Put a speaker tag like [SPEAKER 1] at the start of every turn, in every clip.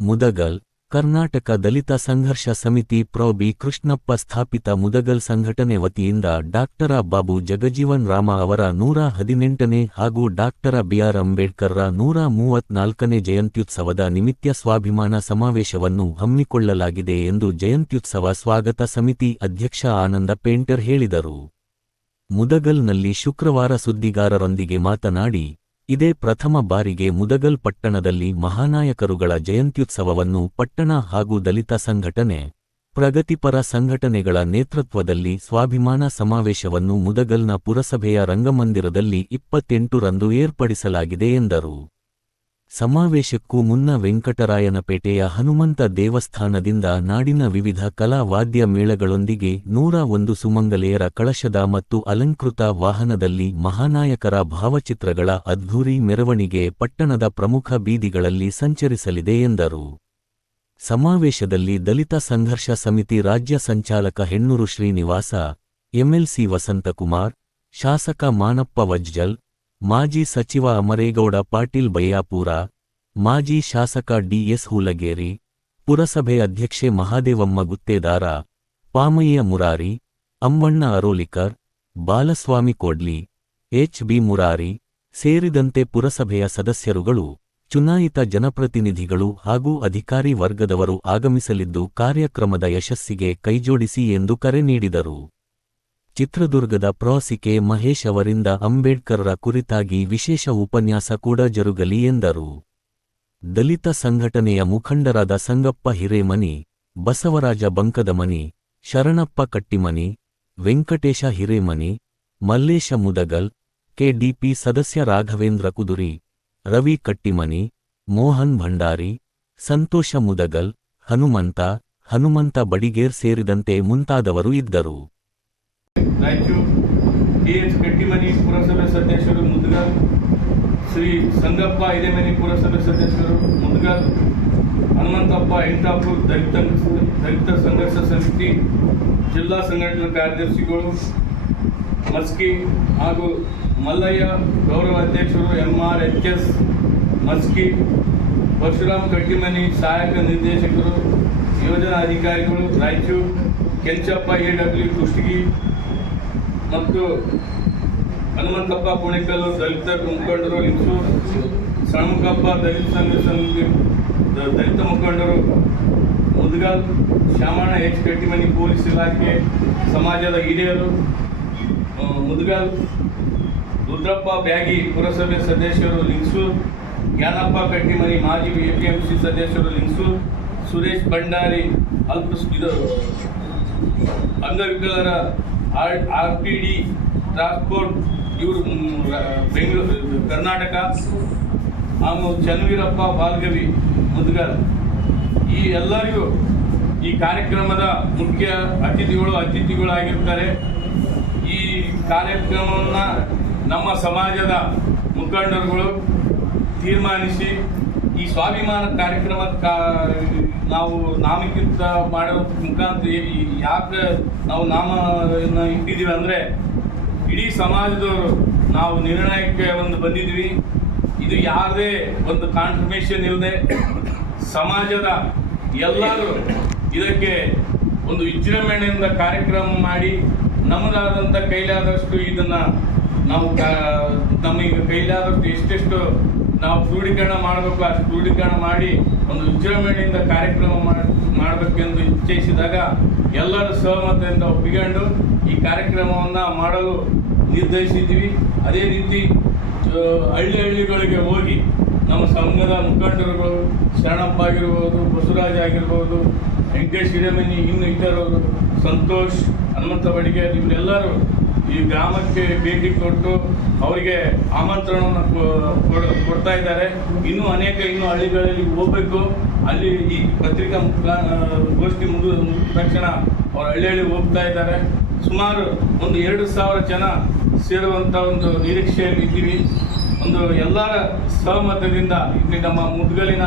[SPEAKER 1] ಮುದಗಲ್, ಕರ್ನಾಟಕ ದಲಿತ ಸಂಘರ್ಷ ಸಮಿತಿ pro B Krishnappa ಸ್ಥಾಪಿತ ಮುದಗಲ್ ಸಂಘಟನೆ ವತಿಯಿಂದ ಡಾಕ್ಟರ ಬಾಬು ಜಗಜೀವನ್ ರಾಮ ಅವರ ನೂರ ಹದಿನೆಂಟನೇ ಹಾಗೂ ಡಾಕ್ಟರ ಬಿಆರ್ ಅಂಬೇಡ್ಕರ್ರ ನೂರ ಮೂವತ್ನಾಲ್ಕನೇ ಜಯಂತ್ಯುತ್ಸವದ ನಿಮಿತ್ತ ಸ್ವಾಭಿಮಾನ ಸಮಾವೇಶವನ್ನು ಹಮ್ಮಿಕೊಳ್ಳಲಾಗಿದೆ ಎಂದು ಜಯಂತ್ಯುತ್ಸವ ಸ್ವಾಗತ ಸಮಿತಿ ಅಧ್ಯಕ್ಷ ಆನಂದ ಪೇಂಟರ್ ಹೇಳಿದರು. ಮುದಗಲ್ನಲ್ಲಿ ಶುಕ್ರವಾರ ಸುದ್ದಿಗಾರರೊಂದಿಗೆ ಮಾತನಾಡಿ ಇದೇ ಪ್ರಥಮ ಬಾರಿಗೆ ಮುದಗಲ್ ಪಟ್ಟಣದಲ್ಲಿ ಮಹಾನಾಯಕರುಗಳ ಜಯಂತ್ಯುತ್ಸವವನ್ನು ಪಟ್ಟಣ ಹಾಗೂ ದಲಿತ ಸಂಘಟನೆ, ಪ್ರಗತಿಪರ ಸಂಘಟನೆಗಳ ನೇತೃತ್ವದಲ್ಲಿ ಸ್ವಾಭಿಮಾನ ಸಮಾವೇಶವನ್ನು ಮುದಗಲ್ನ ಪುರಸಭೆಯ ರಂಗಮಂದಿರದಲ್ಲಿ ಇಪ್ಪತ್ತೆಂಟು ರಂದು ಏರ್ಪಡಿಸಲಾಗಿದೆ ಎಂದರು. ಸಮಾವೇಶಕ್ಕೂ ಮುನ್ನ ವೆಂಕಟರಾಯನಪೇಟೆಯ ಹನುಮಂತ ದೇವಸ್ಥಾನದಿಂದ ನಾಡಿನ ವಿವಿಧ ಕಲಾ ವಾದ್ಯ ಮೇಳಗಳೊಂದಿಗೆ ನೂರ ಒಂದು ಸುಮಂಗಲೆಯರ ಕಳಶದ ಮತ್ತು ಅಲಂಕೃತ ವಾಹನದಲ್ಲಿ ಮಹಾನಾಯಕರ ಭಾವಚಿತ್ರಗಳ ಅದ್ಧೂರಿ ಮೆರವಣಿಗೆ ಪಟ್ಟಣದ ಪ್ರಮುಖ ಬೀದಿಗಳಲ್ಲಿ ಸಂಚರಿಸಲಿದೆ ಎಂದರು. ಸಮಾವೇಶದಲ್ಲಿ ದಲಿತ ಸಂಘರ್ಷ ಸಮಿತಿ ರಾಜ್ಯ ಸಂಚಾಲಕ ಹೆಣ್ಣೂರು ಶ್ರೀನಿವಾಸ, ಎಂಎಲ್ಸಿ ವಸಂತಕುಮಾರ್, ಶಾಸಕ ಮಾನಪ್ಪ ವಜ್ಜಲ್ ಮಾಜಿ ಸಚಿವ ಅಮರೇಗೌಡ, ಪಾಟೀಲ್ ಬಯ್ಯಾಪುರ ಮಾಜಿ ಶಾಸಕ ಡಿಎಸ್ ಹೂಲಗೇರಿ, ಪುರಸಭೆ ಅಧ್ಯಕ್ಷೆ ಮಹಾದೇವಮ್ಮ ಗುತ್ತೇದಾರ, ಪಾಮಯ್ಯ ಮುರಾರಿ, ಅಮ್ಮಣ್ಣ ಅರೋಲಿಕರ್, ಬಾಲಸ್ವಾಮಿ ಕೋಡ್ಲಿ, ಎಚ್ ಬಿ ಮುರಾರಿ ಸೇರಿದಂತೆ ಪುರಸಭೆಯ ಸದಸ್ಯರುಗಳು, ಚುನಾಯಿತ ಜನಪ್ರತಿನಿಧಿಗಳು ಹಾಗೂ ಅಧಿಕಾರಿ ವರ್ಗದವರು ಆಗಮಿಸಲಿದ್ದು ಕಾರ್ಯಕ್ರಮದ ಯಶಸ್ಸಿಗೆ ಕೈಜೋಡಿಸಿ ಎಂದು ಕರೆ ನೀಡಿದರು. ಚಿತ್ರದುರ್ಗದ ಪ್ರೊಸಿಕೆ ಮಹೇಶ್ ಅವರಿಂದ ಅಂಬೇಡ್ಕರ್ರ ಕುರಿತಾಗಿ ವಿಶೇಷ ಉಪನ್ಯಾಸ ಕೂಡ ಜರುಗಲಿ ಎಂದರು. ದಲಿತ ಸಂಘಟನೆಯ ಮುಖಂಡರಾದ ಸಂಗಪ್ಪ ಹಿರೇಮನಿ, ಬಸವರಾಜ ಬಂಕದಮನಿ, ಶರಣಪ್ಪ ಕಟ್ಟಿಮನಿ, ವೆಂಕಟೇಶ ಹಿರೇಮನಿ, ಮಲ್ಲೇಶ ಮುದಗಲ್, ಕೆಡಿಪಿ ಸದಸ್ಯ ರಾಘವೇಂದ್ರ ಕುದುರಿ, ರವಿ ಕಟ್ಟಿಮನಿ, ಮೋಹನ್ ಭಂಡಾರಿ, ಸಂತೋಷ ಮುದಗಲ್, ಹನುಮಂತ ಹನುಮಂತ ಬಡಿಗೇರ್ ಸೇರಿದಂತೆ ಮುಂತಾದವರು ಇದ್ದರು.
[SPEAKER 2] ರಾಯಚೂರು ಟಿ ಎಚ್ ಕಟ್ಟಿಮನಿ ಪುರಸಭೆ ಸದಸ್ಯರು ಮುದ್ಗಲ್ ಶ್ರೀ ಸಂಗಪ್ಪ ಹಿರೇಮನಿ ಪುರಸಭೆ ಸದಸ್ಯರು ಮುದ್ಗಲ್ ಹನುಮಂತಪ್ಪ ಇಂಟಾಪುರ್ ದಲಿತ ದಲಿತ ಸಂಘರ್ಷ ಸಮಿತಿ ಜಿಲ್ಲಾ ಸಂಘಟನಾ ಕಾರ್ಯದರ್ಶಿಗಳು ಮಸ್ಕಿ ಹಾಗೂ ಮಲ್ಲಯ್ಯ ಗೌರವ ಅಧ್ಯಕ್ಷರು M R H S Maski Parashuram Kattimani ಸಹಾಯಕ ನಿರ್ದೇಶಕರು, ಯೋಜನಾ ಅಧಿಕಾರಿಗಳು, ರಾಯಚೂರು, ಕೆಂಚಪ್ಪ ಎ ಡಬ್ಲ್ಯೂ ಕುಷ್ಟಗಿ ಮತ್ತು ಹನುಮಂತಪ್ಪ ಕುಣಿಕಲ್ಲು ದಲಿತ ಮುಖಂಡರು ಲಿಂಸು ಸಣ್ಣಮುಖಪ್ಪ ದಲಿತ ದಲಿತ ಮುಖಂಡರು, ಮುದ್ಗಲ್, ಶ್ಯಾಮಣ್ಣ ಎಚ್ ಕಟ್ಟಿಮನಿ ಪೊಲೀಸ್ ಇಲಾಖೆ, ಸಮಾಜದ ಹಿರಿಯರು ಮುದ್ಗಲ್, ರುದ್ರಪ್ಪ ಬ್ಯಾಗಿ ಪುರಸಭೆ ಸದಸ್ಯರು, ಲಿಂಗ್ಸು, ಜ್ಞಾನಪ್ಪ ಕಟ್ಟಿಮನಿ ಮಾಜಿ ಎಪಿಎಂಸಿ ಸದಸ್ಯರು, ಲಿಂಗ್ಸು, ಸುರೇಶ್ ಭಂಡಾರಿ ಅಲ್ಪ ಇದು ಅಂಗವಿಕಲರ R R P D transport ಇವರು ಬೆಂಗಳೂರು, ಕರ್ನಾಟಕ, ಹಾಗೂ ಚನ್ನವೀರಪ್ಪ ಬಾಲ್ಗವಿ ಮುದ್ಗಲ್. ಈ ಎಲ್ಲರಿಗೂ ಈ ಕಾರ್ಯಕ್ರಮದ ಮುಖ್ಯ ಅತಿಥಿಗಳು, ಅತಿಥಿಗಳಾಗಿರ್ತಾರೆ. ಈ ಕಾರ್ಯಕ್ರಮವನ್ನು ನಮ್ಮ ಸಮಾಜದ ಮುಖಂಡರುಗಳು ತೀರ್ಮಾನಿಸಿ ಈ ಸ್ವಾಭಿಮಾನ ಕಾರ್ಯಕ್ರಮ ನಾವು ನಾಮಕ್ಕಿಂತ ಮಾಡೋ ಮುಖಾಂತರ ಯಾಕೆ ನಾವು ನಾಮ ಇಟ್ಟಿದ್ದೀವಿ ಅಂದರೆ ಇಡೀ ಸಮಾಜದವರು ನಾವು ನಿರ್ಣಯಕ್ಕೆ ಒಂದು ಬಂದಿದ್ವಿ ಇದು ಯಾರದೇ ಒಂದು ಕಾನ್ಫರ್ಮೇಷನ್ ಇಲ್ಲದೆ ಸಮಾಜದ ಎಲ್ಲರೂ ಇದಕ್ಕೆ ಒಂದು ವಿಜೃಂಭಣೆಯಿಂದ ಕಾರ್ಯಕ್ರಮ ಮಾಡಿ ನಮಗಾದಂಥ ಕೈಲಾದಷ್ಟು ಇದನ್ನು ನಾವು ನಮಗೆ ಕೈಲಾದಷ್ಟು ಎಷ್ಟೆಷ್ಟು ನಾವು ಕ್ರೋಢೀಕರಣ ಮಾಡಬೇಕು ಅದು ಕ್ರೋಢೀಕರಣ ಮಾಡಿ ಒಂದು ವಿಜೃಂಭಣೆಯಿಂದ ಕಾರ್ಯಕ್ರಮ ಮಾಡ್- ಮಾಡಬೇಕೆಂದು ಇಚ್ಛಿಸಿದಾಗ ಎಲ್ಲರೂ ಸಹಮತದಿಂದ ಒಪ್ಪಿಕೊಂಡು ಈ ಕಾರ್ಯಕ್ರಮವನ್ನು ಮಾಡಲು ನಿರ್ಧರಿಸಿದ್ದೀವಿ. ಅದೇ ರೀತಿ ಹಳ್ಳಿ ಹಳ್ಳಿಗಳಿಗೆ ಹೋಗಿ ನಮ್ಮ ಸಂಘದ ಮುಖಂಡರುಗಳು ಶರಣಪ್ಪ ಆಗಿರ್ಬೋದು, ಬಸವರಾಜ್ ಆಗಿರ್ಬೋದು, ವೆಂಕಟೇಶ್ ಹಿರೇಮನಿ, ಇನ್ನು ಇತರರು, ಸಂತೋಷ್, ಹನುಮಂತ ಬಡಿಗೆ ಇವರೆಲ್ಲರೂ ಈ ಗ್ರಾಮಕ್ಕೆ ಭೇಟಿ ಕೊಟ್ಟು ಅವರಿಗೆ ಆಮಂತ್ರಣವನ್ನು ಕೊಡ್ತಾ ಇದ್ದಾರೆ. ಇನ್ನೂ ಅನೇಕ, ಇನ್ನೂ ಹಳ್ಳಿಗಳಲ್ಲಿ ಹೋಗಬೇಕು. ಅಲ್ಲಿ ಈ ಪತ್ರಿಕಾ ಗೋಷ್ಠಿ ಮುಗಿದ ತಕ್ಷಣ ಅವ್ರ ಹಳ್ಳಿ ಹೋಗ್ತಾ ಇದ್ದಾರೆ. ಸುಮಾರು ಒಂದು ಎರಡು ಸಾವಿರ ಜನ ಸೇರುವಂಥ ಒಂದು ನಿರೀಕ್ಷೆಯಲ್ಲಿ ಇದ್ದೀವಿ. ಒಂದು ಎಲ್ಲರ ಸಹಮತದಿಂದ ಇಲ್ಲಿ ನಮ್ಮ ಮುದ್ಗಲಿನ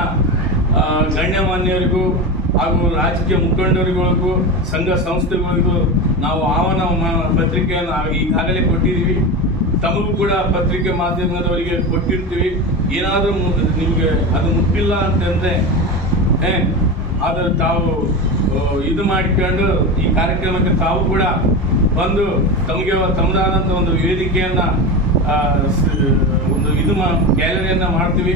[SPEAKER 2] ಗಣ್ಯ ಗಣ್ಯಮಾನ್ಯರಿಗೂ ಹಾಗೂ ರಾಜಕೀಯ ಮುಖಂಡರುಗಳಿಗೂ, ಸಂಘ ಸಂಸ್ಥೆಗಳಿಗೂ ನಾವು ಆಹ್ವಾನ ಪತ್ರಿಕೆಯನ್ನು ಈಗಾಗಲೇ ಕೊಟ್ಟಿದ್ದೀವಿ. ತಮಗೂ ಕೂಡ ಪತ್ರಿಕೆ ಮಾಧ್ಯಮದವರಿಗೆ ಕೊಟ್ಟಿರ್ತೀವಿ. ಏನಾದರೂ ನಿಮಗೆ ಅದು ಮುಟ್ಟಿಲ್ಲ ಅಂತಂದರೆ ಏ ಆದರೆ ತಾವು ಇದು ಮಾಡಿಕೊಂಡು ಈ ಕಾರ್ಯಕ್ರಮಕ್ಕೆ ತಾವು ಕೂಡ ಬಂದು ತಮಗೆ ತಮ್ಮದಾದಂಥ ಒಂದು ವೇದಿಕೆಯನ್ನು ಒಂದು ಇದು ಮಾ, ಗ್ಯಾಲರಿಯನ್ನು ಮಾಡ್ತೀವಿ.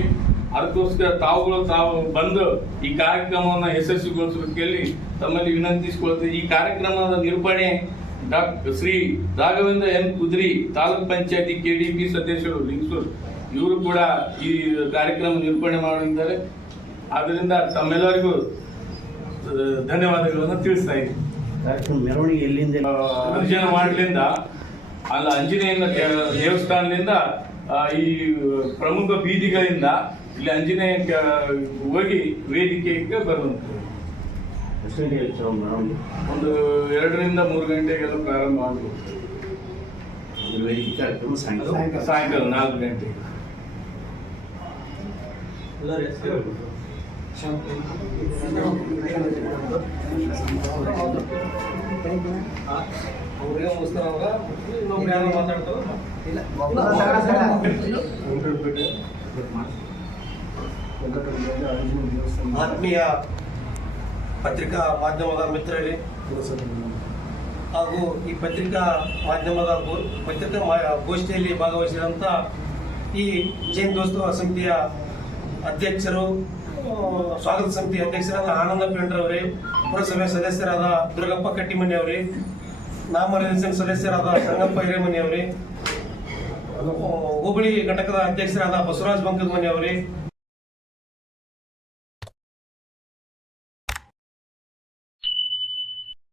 [SPEAKER 2] ಅದಕ್ಕೋಸ್ಕರ ತಾವುಗಳು ತಾವು ಬಂದು ಈ ಕಾರ್ಯಕ್ರಮವನ್ನು ಯಶಸ್ವಿಗೊಳಿಸಬೇಕಲ್ಲಿ ತಮ್ಮಲ್ಲಿ ವಿನಂತಿಸಿಕೊಳ್ತೀವಿ ಈ ಕಾರ್ಯಕ್ರಮದ ನಿರೂಪಣೆ doctor Shri Raghavendra N Kudri taluk panchayat K D P ಸದಸ್ಯರು ಲಿಂಗಸೂರು ಇವರು ಕೂಡ ಈ ಕಾರ್ಯಕ್ರಮ ನಿರೂಪಣೆ ಮಾಡಿದ್ದಾರೆ ಆದ್ದರಿಂದ ತಮ್ಮೆಲ್ಲರಿಗೂ ಧನ್ಯವಾದಗಳನ್ನು ತಿಳಿಸ್ತಾ ಇದ್ದೀನಿ.
[SPEAKER 3] ಮೆರವಣಿಗೆ ಎಲ್ಲಿಂದ
[SPEAKER 2] ಅರ್ಜುನ ಮಾಡಲಿಂದ ಅಲ್ಲ ಆಂಜನೇಯನ ದೇವಸ್ಥಾನದಿಂದ ಈ ಪ್ರಮುಖ ಬೀದಿಗಳಿಂದ ಇಲ್ಲಿ ಆಂಜನೇಯ ಹೋಗಿ ವೇದಿಕೆಗೆ ಬರುವಂಥದ್ದು.
[SPEAKER 3] ಎಷ್ಟು ಗಂಟೆಗೆ ಮೆರವಣಿಗೆ
[SPEAKER 2] ಒಂದು ಎರಡರಿಂದ ಮೂರು ಗಂಟೆಗೆಲ್ಲ ಪ್ರಾರಂಭ ಆಗಬಹುದು
[SPEAKER 3] ಸಾಯಂಕಾಲ
[SPEAKER 2] ನಾಲ್ಕು ಗಂಟೆಗೆ
[SPEAKER 4] ಅವ್ರಿಗೆ ಮುಗಿಸ್ತಾರವಾಗ ಇನ್ನೊಬ್ರು ಯಾರೋ ಮಾತಾಡ್ತಾರೋ ಆತ್ಮೀಯ ಪತ್ರಿಕಾ ಮಾಧ್ಯಮದ ಮಿತ್ರರೇ. ಹಾಗೂ ಈ ಪತ್ರಿಕಾ ಮಾಧ್ಯಮದ ಪತ್ರಿಕಾ ಗೋಷ್ಠಿಯಲ್ಲಿ ಭಾಗವಹಿಸಿದಂಥ ಈ ಜೈನ್ ದೋಸ್ತವ ಸಮಿತಿಯ ಅಧ್ಯಕ್ಷರು ಸ್ವಾಗತ ಸಮಿತಿ ಅಧ್ಯಕ್ಷರಾದ ಆನಂದ ಪೇಂಡ್ರವರೇ ಪುರಸಭೆ ಸದಸ್ಯರಾದ ದುರ್ಗಪ್ಪ ಕಟ್ಟಿಮನಿ ಅವರೇ ನಾಮರೇಜನ್ ಸದಸ್ಯರಾದ ಸಂಗಪ್ಪ ಹಿರೇಮನಿ ಅವರೇ ಆ, ಹೋಬಳಿ ಘಟಕದ ಅಧ್ಯಕ್ಷರಾದ ಬಸವರಾಜ್ ಬಂಕದ ಮನೆ ಅವರೇ